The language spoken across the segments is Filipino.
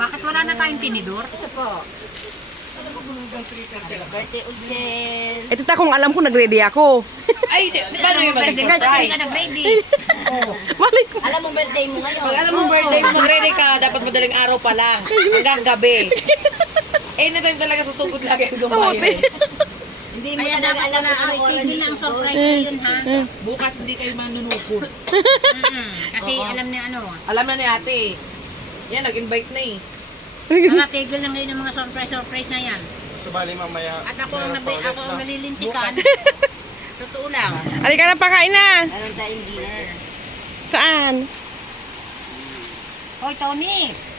Bakit wala na tayong tinidor? Ito po. Birthday Ugel. Ito ta kung alam ko nag-ready ako. Ay, di ba yung Birthday ka, hindi ka nag-ready. Malik ko. Alam mo birthday mo ngayon. Pag alam mo birthday mo, mag-ready ka, dapat madaling araw pa lang. Hanggang gabi. Anytime talaga susugod lagi ang sumayo. Hindi mo Kaya talaga dapat alam na kung ano tigil oras ang yung surprise sugo. na yun, ha? Bukas hindi kayo manunukod. Kasi alam niya ano. Alam na ni ate. Yan, nag-invite na eh. Nakatigil na ngayon ang mga surprise na yan. Subali mamaya. At ako ang nalilintikan. Totoo lang. Halika na, pakain na. Meron tayong dinner. Saan? Hoy, Tony!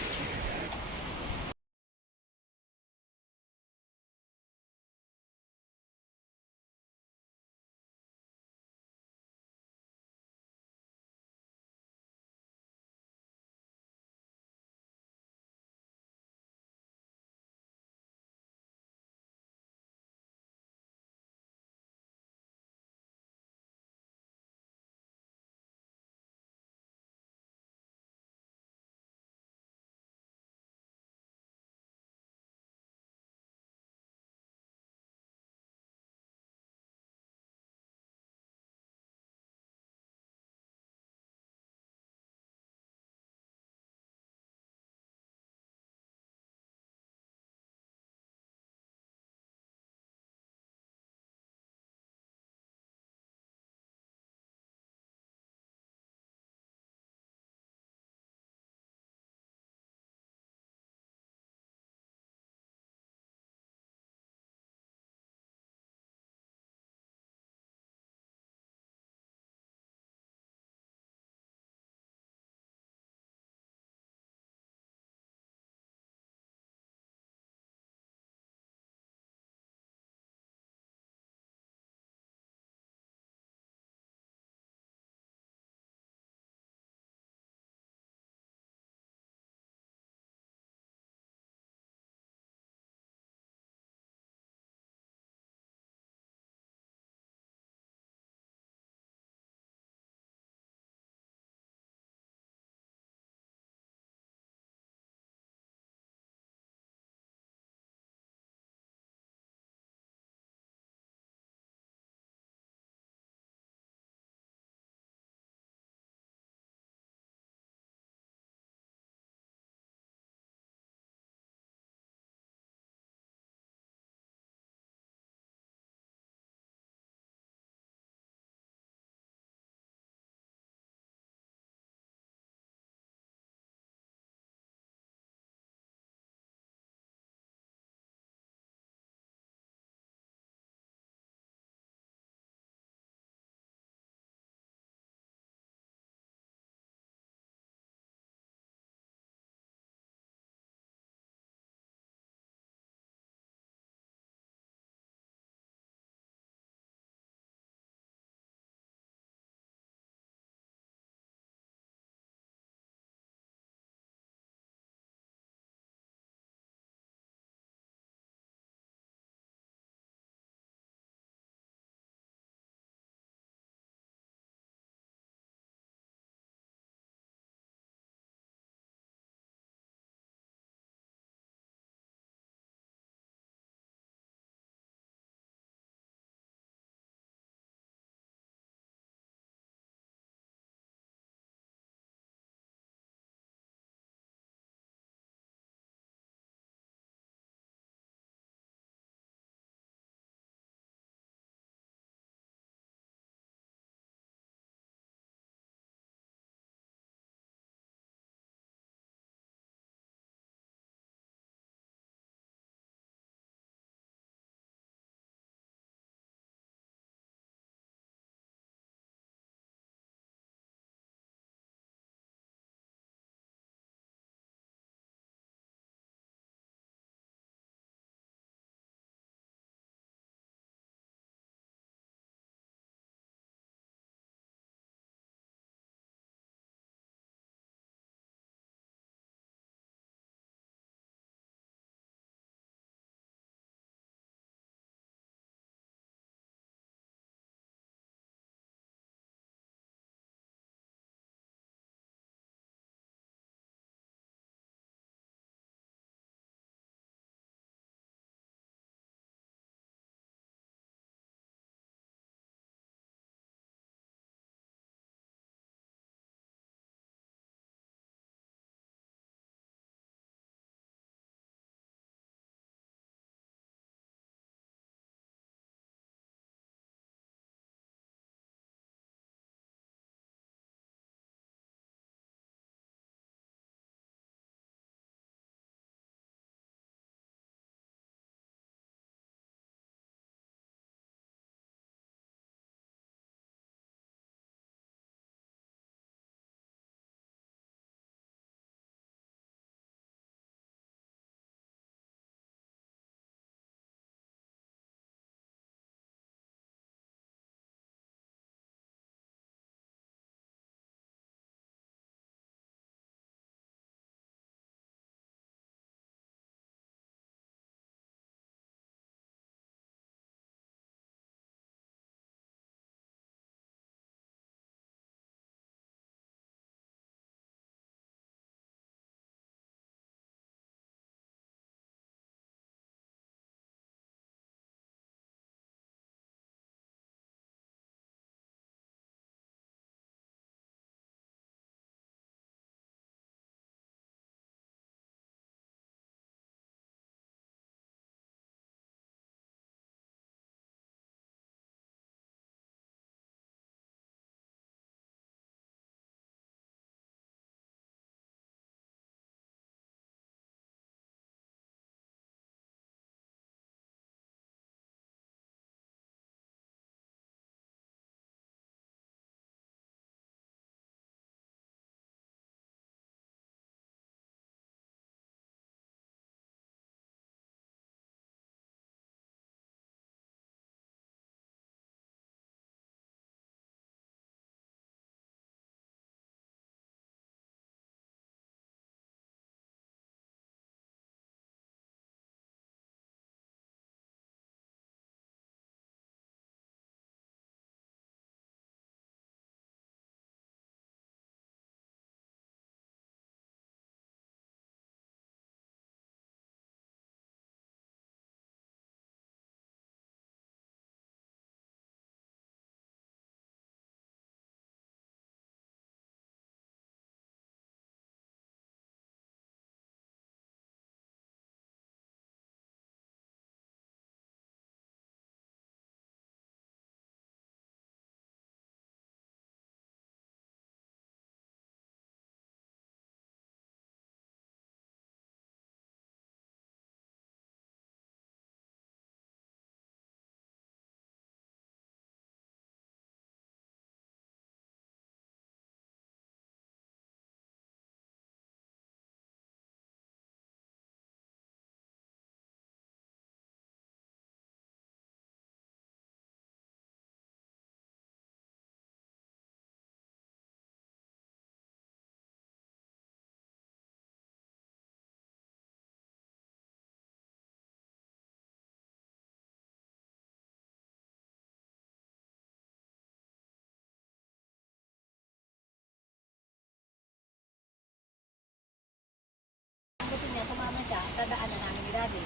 daddy.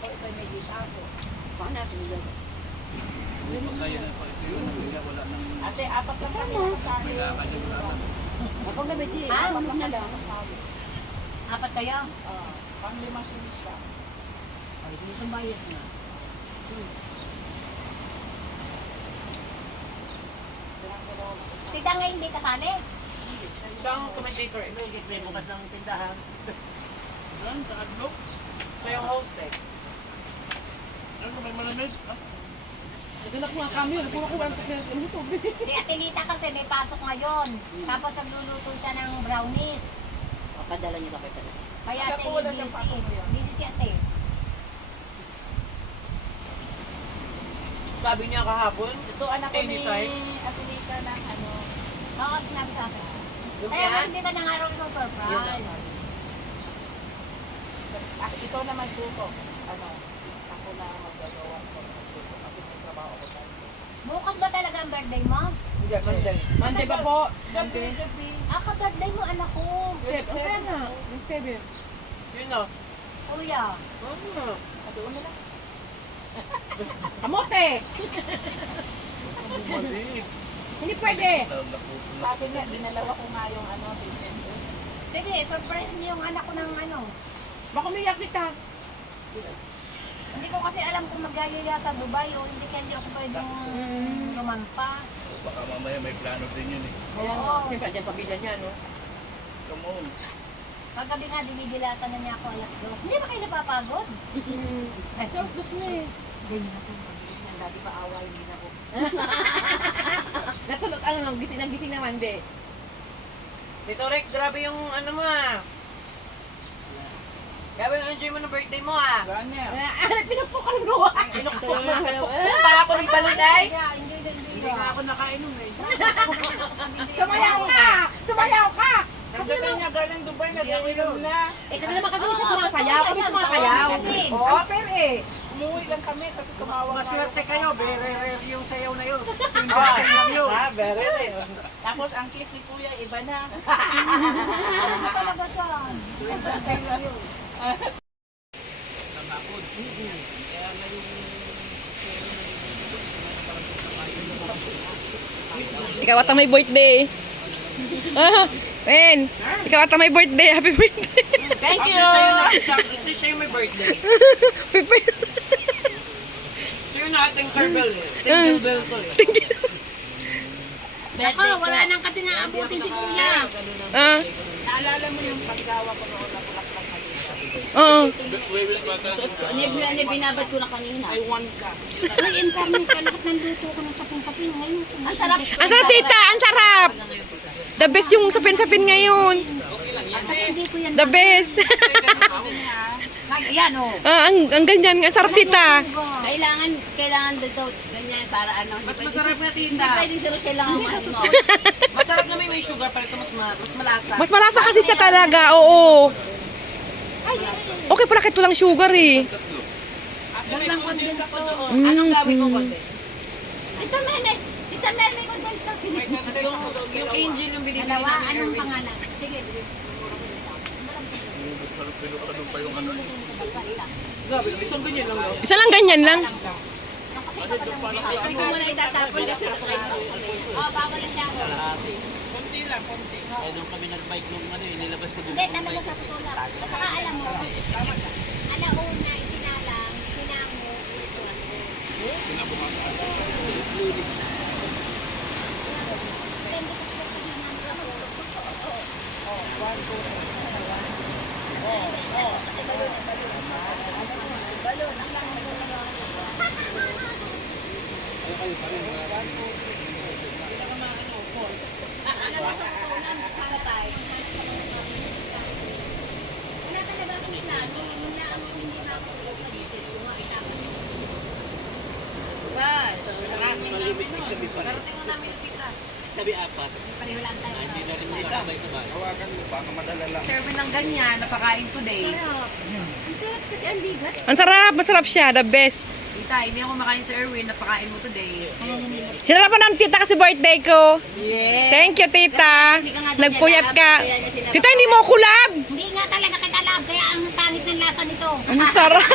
O, ikaw may dito ako. Paano natin yun? Ate, apat lang kami nakasabi. Ako gabi di. Apat lang nakasabi. Apat kayo? Pang-lima siya. Ay, hindi sumbayas na. Si Danga hindi kasali? Siya ang commentator. May bukas ng tindahan. Yan, sa adlok. Siya yung host eh. Ano, may malamig? Si Ate Lita kasi may pasok ngayon. Tapos nagluluto siya ng brownies. Papadala niyo dapat ito. Kaya siya busy. Busy si Ate. Sabi niya kahapon, Ito anak ko ni anytime. Ate Lisa ng ano. Oo, sinabi sa akin. Yung Kaya yan? hindi ka na nga raw Yun surprise. lang. Ito naman po ko. Ano, ako na magagawa ko kasi may trabaho ko sa Bukas ba talaga ang birthday mo? Hindi, Monday. Monday ba po? gabi. Ka-birthday mo anak ko. Yun na. Kuya. Doon na lang. Kamote! Bumalik. Hindi pwede. Sabi niya, dinalawa ko nga yung ano, patient. Sige, surprise niyo yung anak ko ng ano. Baka umiyak kita. Hindi ko kasi alam kung magyayaya sa Dubai o hindi kaya hindi ako pwedeng lumampa. Baka mamaya may plano din yun eh. Oo. Siyempre, dyan pamilya niya, no? Come on. Kagabi nga, dinidilatan na niya ako alas 2. Hindi ba kayo napapagod? Ay, sos, gusto niya eh. Ganyan ako pag-gising ng daddy pa away din ako. Natulog, ano, gising naman, de. Tito Rick, grabe yung ano mo ah. Grabe yung enjoy mo ng birthday mo ah. Ganyan. Pinagpukan mo. Inukpok mo. Para ako ng balon ay. Kaya, enjoy na enjoy Hindi nga ako nakainom eh. Sumayaw ka! Sumayaw ka! Kasi niya galing Dubai, nag-inom na. Eh, kasi naman kasi siya sumasayaw. Kami sumasayaw. Oo, pero eh. Umuwi lang kami kasi tumawag nga Maswerte kayo, very rare yung sayaw na yun. Hindi Ah, lang yun. very rare. Tapos ang kiss ni Kuya, iba na. Ano talaga siya? Ikaw ata may birthday. Ah, Ben, ikaw ata may birthday. Happy birthday. Thank you! Siya yung may birthday. Prepare. Siya yung nating Kerbel eh. Tingle bell ko eh. Ako, wala nang kati na abutin si Kuya. Ah, Naalala mo yung paggawa ko noon na bulaklak na dito? oo. Binabad ko na kanina. I want ka. Ay, in fairness, lahat ng luto ko ng sapin-sapin ngayon. Ang sarap. Ang sarap, tita. Ang sarap. The best yung sapin-sapin ngayon. Hindi ko yan. The best. Yan o. Ah, ang ganyan. Ang sarap, tita. Kailangan dito ganyan para ano. Mas masarap nga tita. Hindi pwede si Rochelle lang ang ano. Masarap na may sugar pero ito mas malasa. Mas malasa kasi siya talaga. Oo. Okay pala kahit walang sugar eh. Dalawang condense to. Anong gamit mo konti? Tita Mel, may condense to. Sige. Yung angel yung binibili Dalawa, namin anong Erwin. pangalan? Sige. Grabe, isang ganyan lang daw. Isa lang ganyan lang. Kasi mo na itatapon kasi bawal na siya. Konti lang, konti. Eh, nung kami nag-bike nung ano, inilabas ko doon. Hindi, talaga sa sulat. At saka alam mo, alauna, isinalang, sinamo, wala talaga akong plano. Wala ang hindi na ako mag-isip ko nga itapon. Ba, karating mo namin yung tita. Sabi apat. Pareho lang tayo. Hindi na rin sabay-sabay. Hawakan mo, baka madala lang. Serve ng ganyan, napakain today. Ang sarap kasi ang bigat. Ang sarap. Masarap siya. The best. Tita, hindi ako makain sa Erwin, napakain mo today. Sinarapan ng tita kasi birthday ko. Yeah. Thank you, tita. Hindi ka nga Nagpuyat dinalab, ka. kaya niya sinarapan. Tita, hindi mo kulab. Hindi nga talaga kita love, kaya ang pangit ng lasa nito. Ang sarap.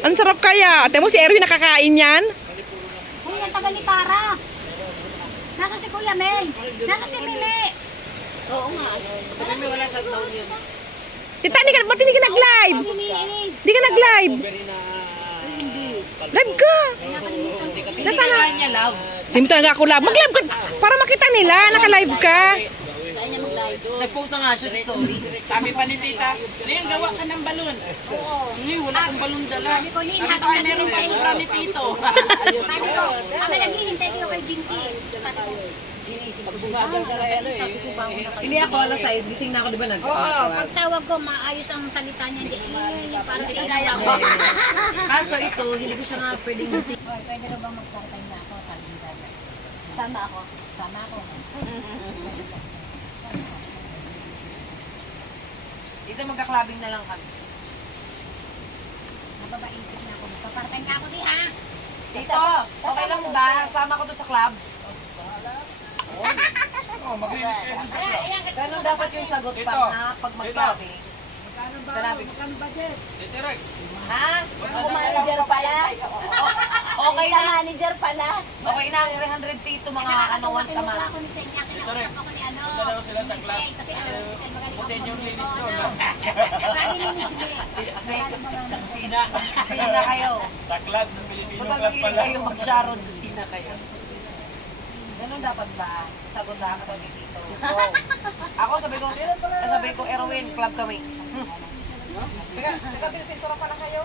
Ang sarap kaya. Ate mo si Erwin nakakain yan? Uy, ang tagal ni Tara. Nasa si Kuya Mel. Nasa si Mimi. Oo nga. Sabi mo wala shutdown yun. Tita, ba't hindi ka nag-live? Hindi ka nag-live. Live ka. Nasaan na? Niya, love. Hindi mo talaga ako live. Mag-live ka. Para makita nila. Naka-live ka. Nag-post na nga siya sa story. Sabi pa ni tita, Lin, gawa ka ng balon. Oo. Wala akong balon dala. Sabi ko, Lin, Sabi ko, habang ay meron pa naghihintay sobra ni Tito. Sabi ko, habang naghihintay kayo kay Jinky. Sabi ko, Hindi ako, alas 6. Gising na ako, di ba nag pagtawag ko, maayos ang salita niya. Hindi, para sa inaya ko. Kaso ito, hindi ko siya nga pwedeng gising. Oy, pwede na bang mag-part-time na ako? Sabi ni Tara. Sama ako. Sama ako. Dito magka-clubbing na lang kami. Nababaisip na ako. Magpa-part-time na ako di ha. Dito, okay lang ba? Sama ko to sa club. Ganun dapat yung sagot pa na pag mag-clubbing. Sanabi ko. Ha? Ako manager pala. Okay na. Manager pala. Okay na, 300 Tito mga ano once a month. Ako ni Senya, kinausap ako ni ano. sila sa club. Kasi ano, magaling ako. Putin yung linis doon. Sabi ni Mimi. Sina. Kusina kayo. Sa club, sa Pilipino Kung club hindi pala. kayo mag-sharon, kusina kayo. Ganun dapat ba? Sagot na ako ni Tito. Go. Ako sabi ko, Erwin, club kami. Teka, pintura pala kayo.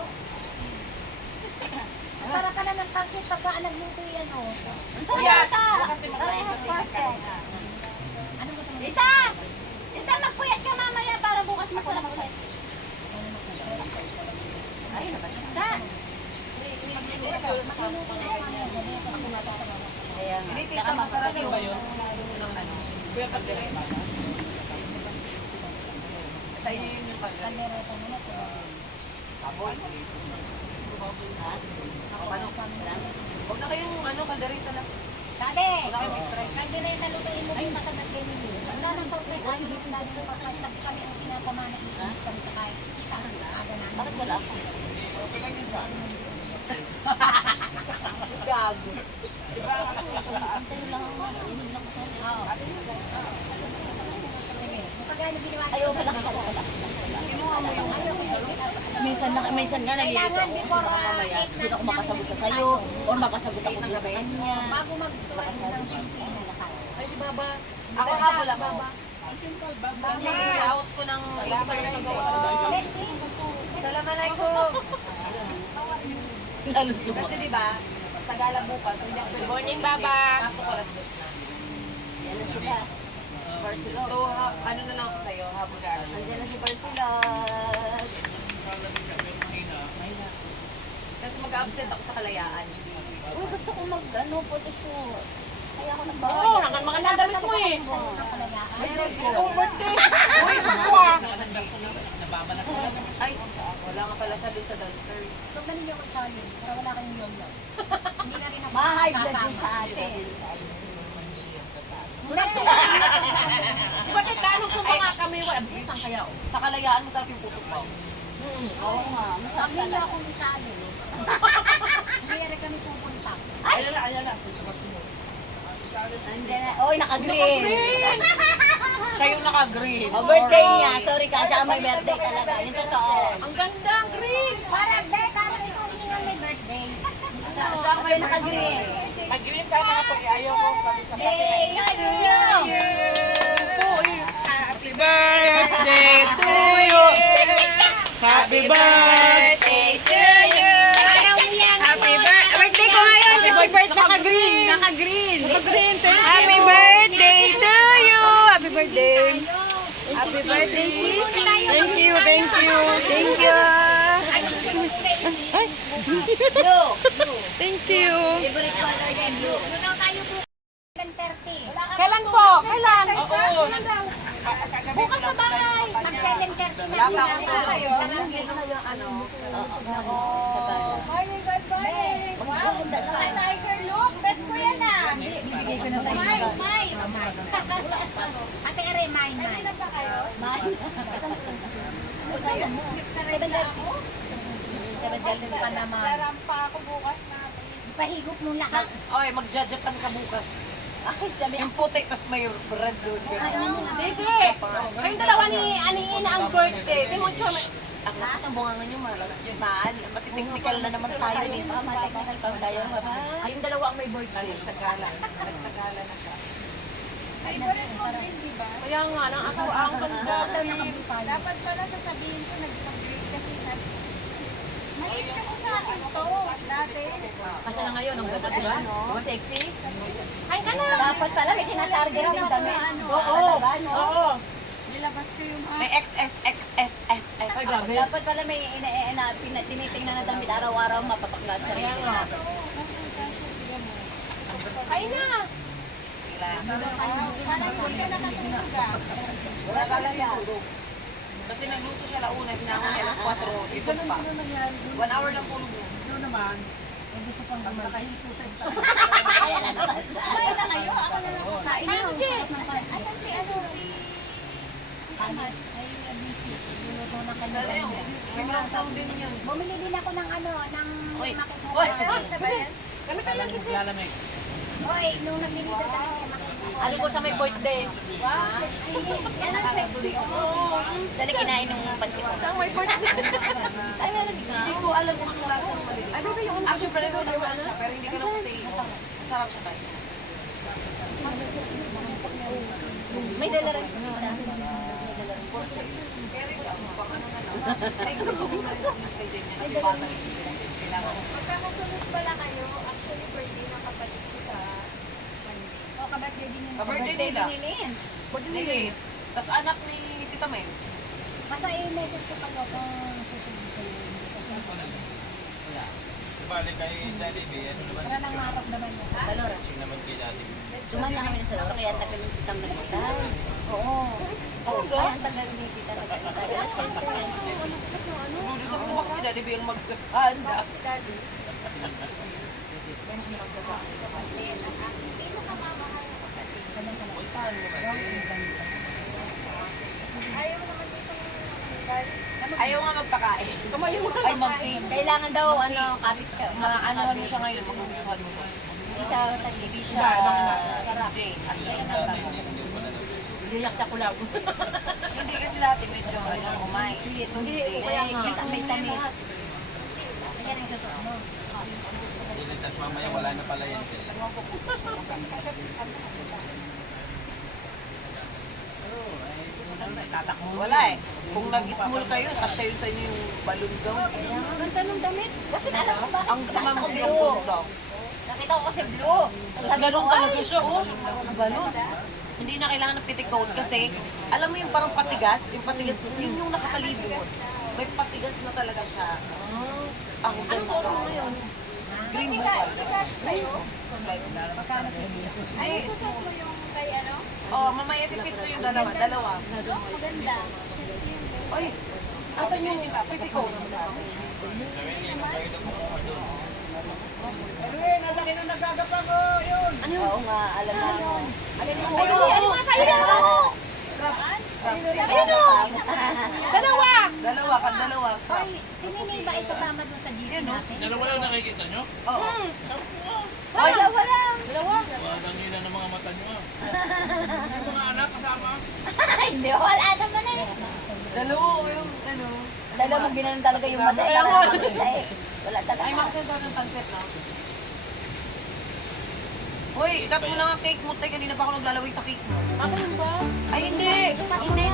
Masarap ka na ng pansit pagka nagluto yan o. Kuya, Perfect. Anong gusto mo? Tita! Tita, magpuyat ka mamaya para bukas masarap ulit. Ay, nabasa. hindi Tito, masarap yung Kuya, pagdilay. Sa inyo yun yung pagdilay. Kaldereta mo na. Sabon. Ano? Huwag na kayong kaldereta lang. Dade! Wala kayong stress. Kaldereta lutuin mo yung masagat kayo ninyo. Wala nang surprise. Ay, hindi sila dito kasi kami ang pinapamana iinit kami sa kahit aga namin. Bakit wala ako? Okay lang yun sa akin. Gago. Sa'yo lang ako. Inig lang ko sa'yo. Sige. Magkagano ginawa? Ayaw pala ka pala. Kinuha mo yung Minsan nga kailangan before 8 na ako makasagot sa sayo o makasagot ako ng gabi niya. Bago mag-tuwan ng Pilipinas. Ay, si Baba. Ako habol ako. Kasi out ko ng internet. Assalamualaikum. Kasi di ba, sa gala bukas, hindi ako pwede. Morning, Baba. Pasok ko alas 2 na. So, ano na lang ako sa'yo, habol ka. Andiyan na si Barcelona. Kasi mag-absent ako sa Kalayaan. Uy, gusto ko photoshoot. Kaya ako nagbawa. Oo, naman mga nadamit mo eh. Meron ko. Birthday. Uy, kuha! Ay, wala nga pala siya dun sa dancer. Huwag na ninyo ako challenge. Para wala kayong yolo. Hindi na rin ako Mahal blood sasama. yun sa atin. Bakit tanong sa mga kami? Saan kaya? Sa Kalayaan, masarap yung putok ko. Oo nga. Huwag ninyo akong isali. Hindi na rin kami pupunta. Ayan na. Nandiyan na. Oy, naka-green. Siya yung naka-green. O, birthday niya. Sorry ka, siya may birthday talaga. Yung totoo. Ang ganda, ang green! Parang ikaw hindi nga may birthday. Siya ang may Naka-green. Mag-green sana ako. Ayaw ko. Sabi sa Hey, Happy birthday to you. Happy birthday to you. Happy birthday ko ngayon kasi birthday naka-green. Naka-green. Naka-green. Happy birthday to you. Happy birthday. Happy birthday, sis. Thank you. Thank you. Thank you. Blue. Thank you. Favorite color niya, blue. Lugaw tayo po. 7:30. Kailan po? Kailan? Bukas sa bahay. Pag 7:30 na. Wala pa akong tulog. Magaganda siya. Tiger look. Bet ko yan ah. Bibigay ko na sa inyo. May. Ate Are, may. Kanina pa kayo? ko sa'yo. 7:30 pa naman. Larampa ako bukas natin. Ipahigop mo lahat. Oy, magja-Japan ka bukas. Ay, sabi Yung puti, tas may red doon. Sisi! Kayong dalawa ni Ina ang birthday. Di mo siya Ang lakas ng bungangan nyo, matiteknikal na naman tayo nito. Kayong dalawa ang may birthday. Nagsagala na siya. Favorite mo rin, di ba? Kaya nga, nang asawa ang ganda. Dapat pala sasabihin ko, nag-grade kasi sabi. Maliit kasi sa akin to, dati. Kasi na ngayon, ang ganda, diba? Diba sexy? Ay ka na! Dapat pala may tinatarget din kami. Oo! Oo! Nilabas ko yung May XSXSSS. Ay, grabe. Dapat pala may tinitingnan na damit araw-araw mapapaklas sa rin. Ay na! Parang hindi ka nakatulog ah. Wala ka lang tulog. Kasi nagluto siya launa, hinako niya alas 4, ito pa. 1 hour lang tulog mo. Kumain na kayo, ako na lang kumain. Asan si ano, si... Anas, ay busy. Luluto na kanya. Sana yun. May mga sound din yun. Bumili din ako ng ano, ng Uy! makita. Uy! Kami tayo lang sisi. Hoy, nung naglilito tayo ng makita. Alam ko siya may birthday. Yan ang sexy. Dali kinain ng pantit ko. Ang may birthday. Ay, meron ka. Hindi ko alam kung anong lasa ng maliit. Ay, bebe, yung Actually, pala ko naman siya, pero hindi ko lang kasi masarap siya tayo. May dala rin sa isa. Hindi ko sabihin na rin kasi niya kasi bata yung kailangan. Magkakasunod pala kayo, actually birthday ng kapatid ko sa Monday. O, kabirthday din yun. Ka-birthday nila. Nilin. Nili. Tapos anak ni Tita Mel. Basta i-message ko kayo kung susunod ko yun. Balik kay Jollibee, ano naman? Para lang maramdaman mo. Dalora. Sing naman kay Jollibee. Duman na kami sa Laura, kaya ang tagal ng sitang nagkitay. Oo. Kaya ang tagal ng sitang nagkitay. Kaya siyempre yan. Sabi ko bakit si Daddy B yung maghanda? Ayaw naman dito Ayaw nga magpakain. Ay, Mamsi. Kailangan daw, ano, kapit ka. Ano siya ngayon, mag-uwisuhan mo. Hindi siya, hindi siya. Jane, as na yan nasa mo. Iyak ko lang. Hindi kasi lahat medyo kumain. Hindi, kaya nga. May tamis. Kaya rin sa suot mo. Tapos mamaya wala na pala yan sila. Wala eh. Kung nag-small kayo, kasya yun sa inyo yung balloon daw. Ang ganda ng damit. Kasi alam ko ba? Ang mamsi ang balloon daw. Nakita ko kasi blue. Tapos ganun talaga siya, oh. Balloon. Hindi na kailangan ng petticoat kasi, alam mo yung parang patigas, yung patigas, yun yung nakapalibot. May patigas na talaga siya. Ang ganda siya. Green bukas. Like, Ay, susunod mo yung kay ano? oh, mamaya pipit ko yung dalawa. Maganda. Sexy yung look. Oy, asan yung petticoat? Oo nga, alam mo. Ayun mga sa'yo na ako! Ayun o! Dalawa! Dalawa. Hoy, si Mimi ba isasama dun sa GC natin? Dalawa lang nakikita nyo? Oo. Hoy, dalawa lang. Walang hila ng mga mata nyo. Yung mga anak kasama. Hindi, wala naman eh. Dalawa yung ano. Dalawa mo ginanon talaga yung mata. Wala talaga. Ay, makasasabi ng pancit, no? Hoy, ikat mo na nga cake mo, tay. Kanina pa ako naglalaway sa cake mo. Ako ba? Ay, hindi. Hindi,